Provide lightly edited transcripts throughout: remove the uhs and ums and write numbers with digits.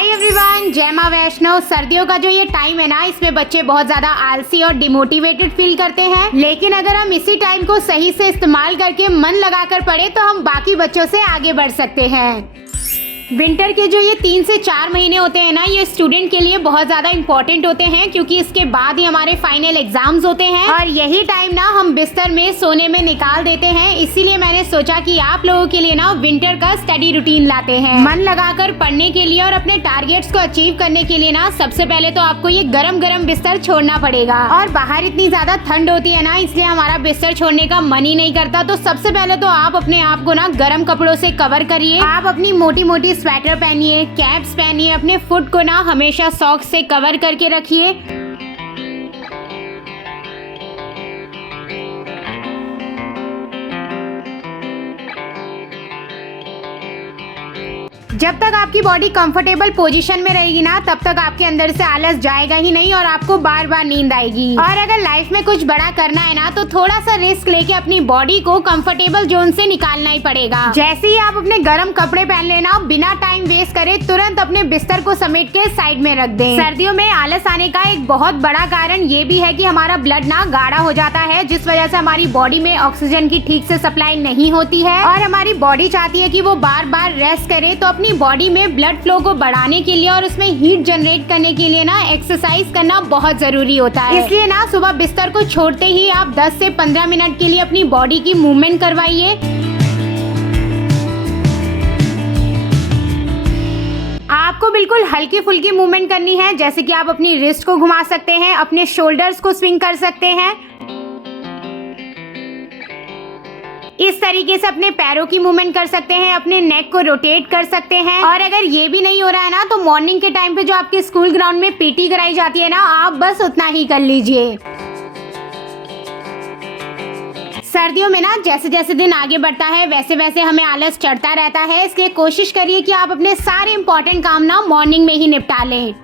Hi everyone, जय मां वैष्णो। सर्दियों का जो ये टाइम है ना, इसमें बच्चे बहुत ज्यादा आलसी और डिमोटिवेटेड फील करते हैं। लेकिन अगर हम इसी टाइम को सही से इस्तेमाल करके मन लगाकर पढ़े तो हम बाकी बच्चों से आगे बढ़ सकते हैं। विंटर के जो ये 3 से 4 महीने होते हैं ना, ये स्टूडेंट के लिए बहुत ज्यादा इंपॉर्टेंट होते हैं, क्योंकि इसके बाद ही हमारे फाइनल एग्जाम्स होते हैं और यही टाइम ना हम बिस्तर में सोने में निकाल देते हैं। इसीलिए मैंने सोचा कि आप लोगों के लिए ना विंटर का स्टडी रूटीन लाते हैं। मन लगाकर पढ़ने के लिए और अपने टारगेट्स को अचीव करने के लिए ना सबसे पहले तो आपको ये गरम गरम बिस्तर छोड़ना पड़ेगा। और बाहर इतनी ज्यादा ठंड होती है ना, इसलिए हमारा बिस्तर छोड़ने का मन ही नहीं करता। तो सबसे पहले तो आप अपने आप को ना गर्म कपड़ों से कवर करिए। आप अपनी मोटी मोटी स्वेटर पहनिए, कैप्स पहनिए, अपने फुट को ना हमेशा सॉक्स से कवर करके रखिए। जब तक आपकी बॉडी कंफर्टेबल पोजीशन में रहेगी ना, तब तक आपके अंदर से आलस जाएगा ही नहीं और आपको बार बार नींद आएगी। और अगर लाइफ में कुछ बड़ा करना है ना, तो थोड़ा सा रिस्क लेके अपनी बॉडी को कंफर्टेबल जोन से निकालना ही पड़ेगा। जैसे ही आप अपने गर्म कपड़े पहन लेना, बिना टाइम वेस्ट करे तुरंत अपने बिस्तर को समेट के साइड में रख दें। सर्दियों में आलस आने का एक बहुत बड़ा कारण ये भी है कि हमारा ब्लड ना गाढ़ा हो जाता है, जिस वजह से हमारी बॉडी में ऑक्सीजन की ठीक से सप्लाई नहीं होती है और हमारी बॉडी चाहती है कि वो बार बार रेस्ट करे। तो अपनी बॉडी में ब्लड फ्लो को बढ़ाने के लिए और उसमें हीट जनरेट करने के लिए ना एक्सरसाइज करना बहुत जरूरी होता है। इसलिए ना सुबह बिस्तर को छोड़ते ही आप 10 से 15 मिनट के लिए अपनी बॉडी की मूवमेंट करवाइए। आपको बिल्कुल हल्की फुल्की मूवमेंट करनी है, जैसे कि आप अपनी रिस्ट को घुमा सकते हैं, अपने शोल्डर्स को स्विंग कर सकते हैं। इस तरीके से अपने पैरों की मूवमेंट कर सकते हैं, अपने नेक को रोटेट कर सकते हैं। और अगर ये भी नहीं हो रहा है ना, तो मॉर्निंग के टाइम पे जो आपके स्कूल ग्राउंड में पीटी कराई जाती है ना, आप बस उतना ही कर लीजिए। सर्दियों में ना जैसे जैसे दिन आगे बढ़ता है, वैसे वैसे हमें आलस चढ़ता रहता है। इसलिए कोशिश करिए कि आप अपने सारे इंपॉर्टेंट काम ना मॉर्निंग में ही निपटा लें।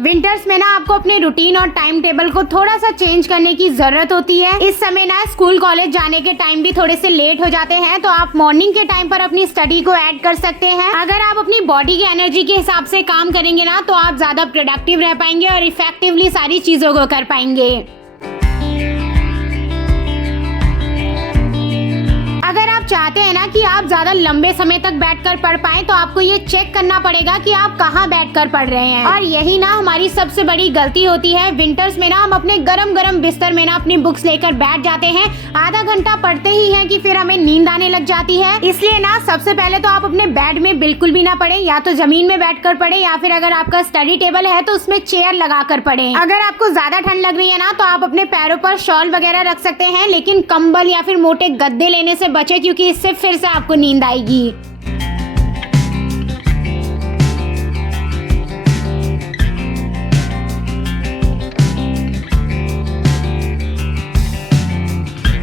विंटर्स में ना आपको अपने रूटीन और टाइम टेबल को थोड़ा सा चेंज करने की जरूरत होती है। इस समय ना स्कूल कॉलेज जाने के टाइम भी थोड़े से लेट हो जाते हैं, तो आप मॉर्निंग के टाइम पर अपनी स्टडी को ऐड कर सकते हैं। अगर आप अपनी बॉडी की एनर्जी के हिसाब से काम करेंगे ना, तो आप ज्यादा प्रोडक्टिव रह पाएंगे और इफेक्टिवली सारी चीजों को कर पाएंगे। अगर आप चाहते हैं ना कि आप ज्यादा लंबे समय तक बैठकर पढ़ पाएं, तो आपको ये चेक करना पड़ेगा कि आप कहाँ बैठकर पढ़ रहे हैं। और यही ना हमारी सबसे बड़ी गलती होती है। विंटर्स में ना हम अपने गरम गरम बिस्तर में ना अपनी बुक्स लेकर बैठ जाते हैं, आधा घंटा पढ़ते ही हैं कि फिर हमें नींद आने लग जाती है। इसलिए ना सबसे पहले तो आप अपने बेड में बिल्कुल भी ना पढ़े, या तो जमीन में बैठकर पढ़े, या फिर अगर आपका स्टडी टेबल है तो उसमें चेयर लगाकर पढ़े। अगर आपको ज्यादा ठंड लग रही है ना, तो आप अपने पैरों पर शॉल वगैरह रख सकते हैं, लेकिन कंबल या फिर मोटे गद्दे लेने से बचे, क्योंकि इससे फिर से आपको नींद आएगी।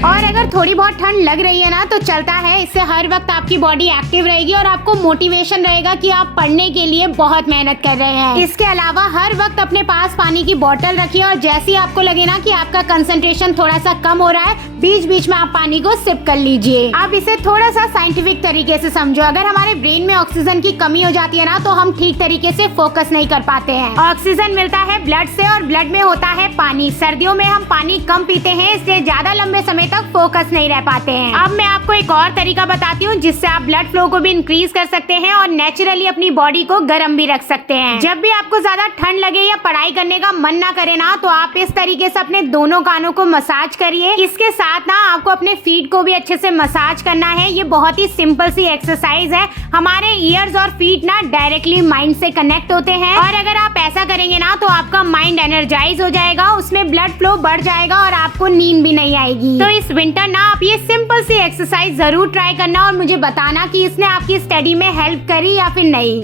और अगर थोड़ी बहुत ठंड लग रही है ना, तो चलता है, इससे हर वक्त आपकी बॉडी एक्टिव रहेगी और आपको मोटिवेशन रहेगा कि आप पढ़ने के लिए बहुत मेहनत कर रहे हैं। इसके अलावा हर वक्त अपने पास पानी की बोतल रखिए और जैसे ही आपको लगे ना कि आपका कंसंट्रेशन थोड़ा सा कम हो रहा है, बीच बीच में आप पानी को सिप कर लीजिए। आप इसे थोड़ा सा साइंटिफिक तरीके से समझो। अगर हमारे ब्रेन में ऑक्सीजन की कमी हो जाती है ना, तो हम ठीक तरीके से फोकस नहीं कर पाते हैं। ऑक्सीजन मिलता है ब्लड से और ब्लड में होता है पानी। सर्दियों में हम पानी कम पीते हैं, इसलिए ज्यादा लंबे समय तक फोकस नहीं रह पाते हैं। अब मैं आपको एक और तरीका बताती हूँ, जिससे आप ब्लड फ्लो को भी इंक्रीज कर सकते हैं और नेचुरली अपनी बॉडी को गर्म भी रख सकते हैं। जब भी आपको ज्यादा ठंड लगे या पढ़ाई करने का मन ना करे ना, तो आप इस तरीके से अपने दोनों कानों को मसाज करिए। इसके साथ ना आपको अपने फीट को भी अच्छे से मसाज करना है। ये बहुत ही सिंपल सी एक्सरसाइज है। हमारे ईयर्स और फीट ना डायरेक्टली माइंड से कनेक्ट होते हैं, और अगर आप ऐसा करेंगे ना, तो आपका माइंड एनर्जाइज हो जाएगा, उसमें ब्लड फ्लो बढ़ जाएगा और आपको नींद भी नहीं आएगी। तो इस विंटर ना आप ये सिंपल सी एक्सरसाइज जरूर ट्राई करना और मुझे बताना कि इसने आपकी स्टडी में हेल्प करी या फिर नहीं।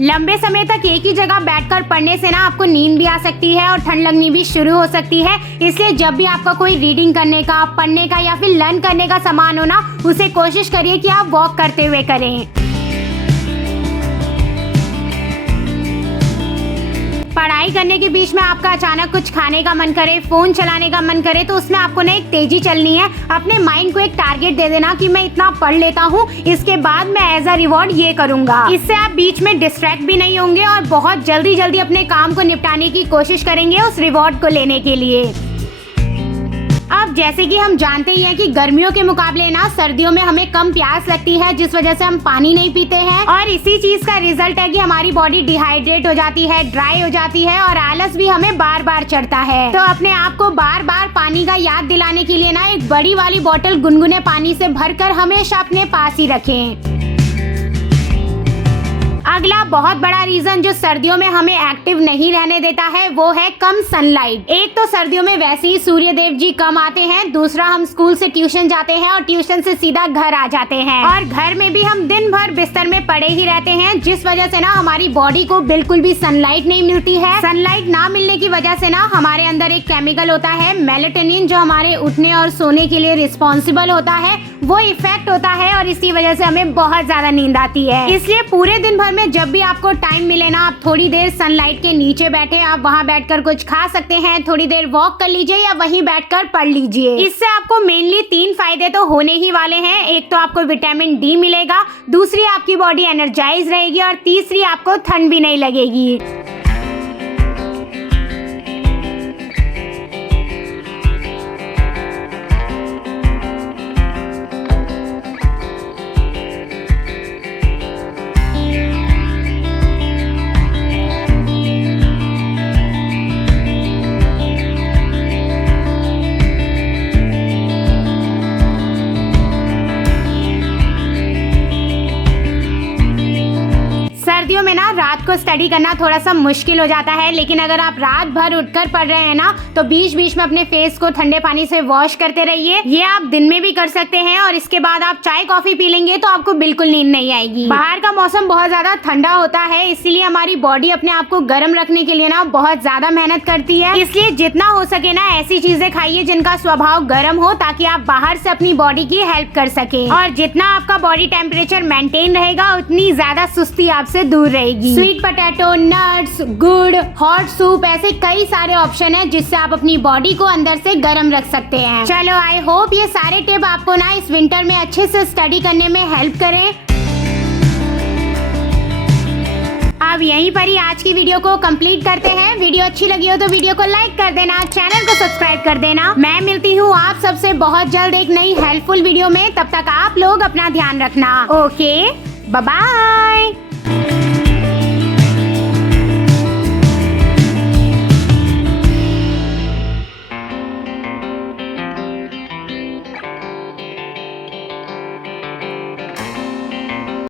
लंबे समय तक एक ही जगह बैठकर पढ़ने से ना आपको नींद भी आ सकती है और ठंड लगनी भी शुरू हो सकती है। इसलिए जब भी आपका कोई रीडिंग करने का, पढ़ने का या फिर लर्न करने का सामान हो ना, उसे कोशिश करिए कि आप वॉक करते हुए करें। पढ़ाई करने के बीच में आपका अचानक कुछ खाने का मन करे, फोन चलाने का मन करे, तो उसमें आपको ना एक तेजी चलनी है। अपने माइंड को एक टारगेट दे देना कि मैं इतना पढ़ लेता हूँ, इसके बाद मैं एज अ रिवॉर्ड ये करूंगा। इससे आप बीच में डिस्ट्रैक्ट भी नहीं होंगे और बहुत जल्दी जल्दी अपने काम को निपटाने की कोशिश करेंगे उस रिवॉर्ड को लेने के लिए। अब जैसे कि हम जानते ही हैं कि गर्मियों के मुकाबले ना सर्दियों में हमें कम प्यास लगती है, जिस वजह से हम पानी नहीं पीते हैं और इसी चीज का रिजल्ट है कि हमारी बॉडी डिहाइड्रेट हो जाती है, ड्राई हो जाती है और आलस भी हमें बार बार चढ़ता है। तो अपने आप को बार बार पानी का याद दिलाने के लिए ना एक बड़ी वाली बोतल गुनगुने पानी से भरकर हमेशा अपने पास ही रखें। अगला बहुत बड़ा रीजन जो सर्दियों में हमें एक्टिव नहीं रहने देता है वो है कम सनलाइट। एक तो सर्दियों में वैसे ही सूर्य देव जी कम आते हैं, दूसरा हम स्कूल से ट्यूशन जाते हैं और ट्यूशन से सीधा घर आ जाते हैं और घर में भी हम दिन भर बिस्तर में पड़े ही रहते हैं, जिस वजह से ना हमारी बॉडी को बिल्कुल भी सनलाइट नहीं मिलती है। सनलाइट ना मिलने की वजह से ना हमारे अंदर एक केमिकल होता है मेलाटोनिन, जो हमारे उठने और सोने के लिए रिस्पॉन्सिबल होता है, वो इफेक्ट होता है और इसी वजह से हमें बहुत ज्यादा नींद आती है। इसलिए पूरे दिन भर में जब भी आपको टाइम मिले ना, आप थोड़ी देर सनलाइट के नीचे बैठे, आप वहाँ बैठकर कुछ खा सकते हैं, थोड़ी देर वॉक कर लीजिए या वहीं बैठकर पढ़ लीजिए। इससे आपको मेनली 3 फायदे तो होने ही वाले हैं। एक तो आपको विटामिन डी मिलेगा, दूसरी आपकी बॉडी एनर्जाइज रहेगी और तीसरी आपको ठंड भी नहीं लगेगी। सर्दियों में ना रात को स्टडी करना थोड़ा सा मुश्किल हो जाता है, लेकिन अगर आप रात भर उठकर पढ़ रहे हैं ना, तो बीच बीच में अपने फेस को ठंडे पानी से वॉश करते रहिए। ये आप दिन में भी कर सकते हैं और इसके बाद आप चाय कॉफी पी लेंगे तो आपको बिल्कुल नींद नहीं आएगी। बाहर का मौसम बहुत ज्यादा ठंडा होता है, इसीलिए हमारी बॉडी अपने आप को गर्म रखने के लिए ना बहुत ज्यादा मेहनत करती है। इसलिए जितना हो सके ना ऐसी चीजें खाइए जिनका स्वभाव गर्म हो, ताकि आप बाहर से अपनी बॉडी की हेल्प कर सके। और जितना आपका बॉडी टेम्परेचर मेंटेन रहेगा, उतनी ज्यादा सुस्ती आपसे दूर रहेगी। स्वीट पोटैटो, नट्स, गुड़, हॉट सूप, ऐसे कई सारे ऑप्शन है जिससे आप अपनी बॉडी को अंदर से गर्म रख सकते हैं। चलो, आई होप ये सारे टिप आपको ना इस विंटर में अच्छे से स्टडी करने में हेल्प करें। अब यहीं पर ही आज की वीडियो को कंप्लीट करते हैं। वीडियो अच्छी लगी हो तो वीडियो को लाइक कर देना, चैनल को सब्सक्राइब कर देना। मैं मिलती हूँ आप सबसे बहुत जल्द एक नई हेल्पफुल वीडियो में। तब तक आप लोग अपना ध्यान रखना। Okay, bye bye.